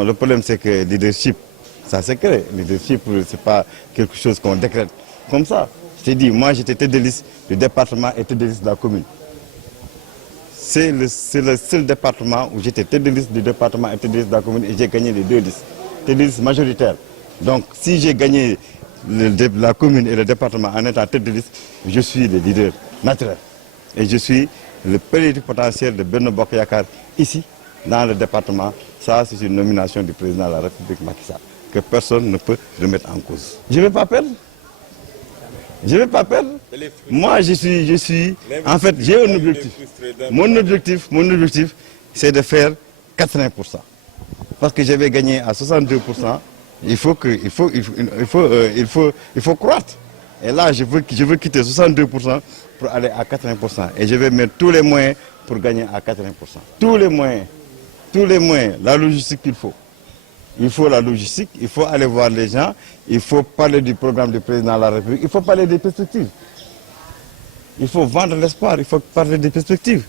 Le problème, c'est que le leadership, ça c'est clair. Le leadership, ce n'est pas quelque chose qu'on décrète comme ça. Je t'ai dit, moi j'étais tête de liste du département et tête de liste de la commune. C'est le seul département où j'étais tête de liste du département et tête de liste de la commune et j'ai gagné les deux listes. Tête de liste majoritaire. Donc si j'ai gagné la commune et le département en étant tête de liste, je suis le leader naturel. Et je suis le plénipotentiaire de Benno Bokk Yakaar ici, dans le département. Ça, c'est une nomination du président de la République Macky Sall, que personne ne peut remettre en cause. Je ne vais pas perdre. Je ne vais pas perdre. Moi, je suis... En fait, j'ai un objectif. Mon objectif, c'est de faire 80%. Parce que j'avais gagné à 62%. Il faut croître. Et là, je veux quitter 62% pour aller à 80%. Et je vais mettre tous les moyens pour gagner à 80%. Tous les moyens, la logistique qu'il faut. Il faut la logistique, il faut aller voir les gens, il faut parler du programme du président de la République, il faut parler des perspectives. Il faut vendre l'espoir, il faut parler des perspectives.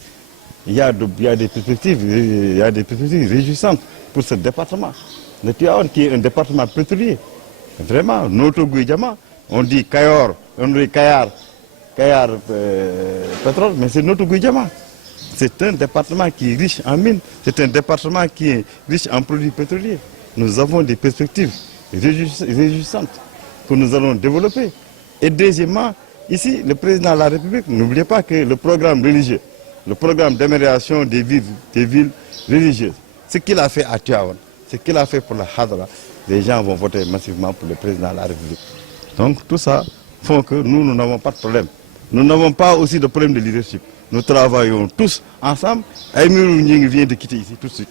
Il y a des perspectives réjouissantes pour ce département. Le Tivaouane qui est un département pétrolier. Vraiment, notre Gouidjama, on dit Kayor, on dit Kayar pétrole, mais c'est notre Gouidjama. C'est un département qui est riche en mines, c'est un département qui est riche en produits pétroliers. Nous avons des perspectives réjouissantes que nous allons développer. Et deuxièmement, ici, le président de la République, n'oubliez pas que le programme religieux, le programme d'amélioration des villes religieuses, ce qu'il a fait à Tivaouane, ce qu'il a fait pour la Hadra, les gens vont voter massivement pour le président de la République. Donc tout ça fait que nous n'avons pas de problème. Nous n'avons pas aussi de problème de leadership. Nous travaillons tous ensemble. Aïmirou Nying vient de quitter ici tout de suite.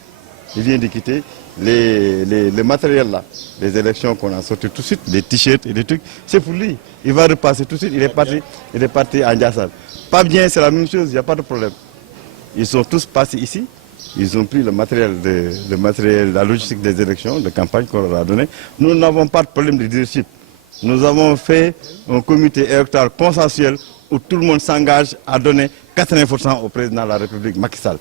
Il vient de quitter les matériels là, les élections qu'on a sortis tout de suite, les t-shirts et les trucs. C'est pour lui. Il va repasser tout de suite. Il est parti à Ndiassane. Pas bien, c'est la même chose, il n'y a pas de problème. Ils sont tous passés ici. Ils ont pris le matériel, la logistique des élections, de campagne qu'on leur a donné. Nous n'avons pas de problème de leadership. Nous avons fait un comité électoral consensuel où tout le monde s'engage à donner 80% au président de la République Macky Sall.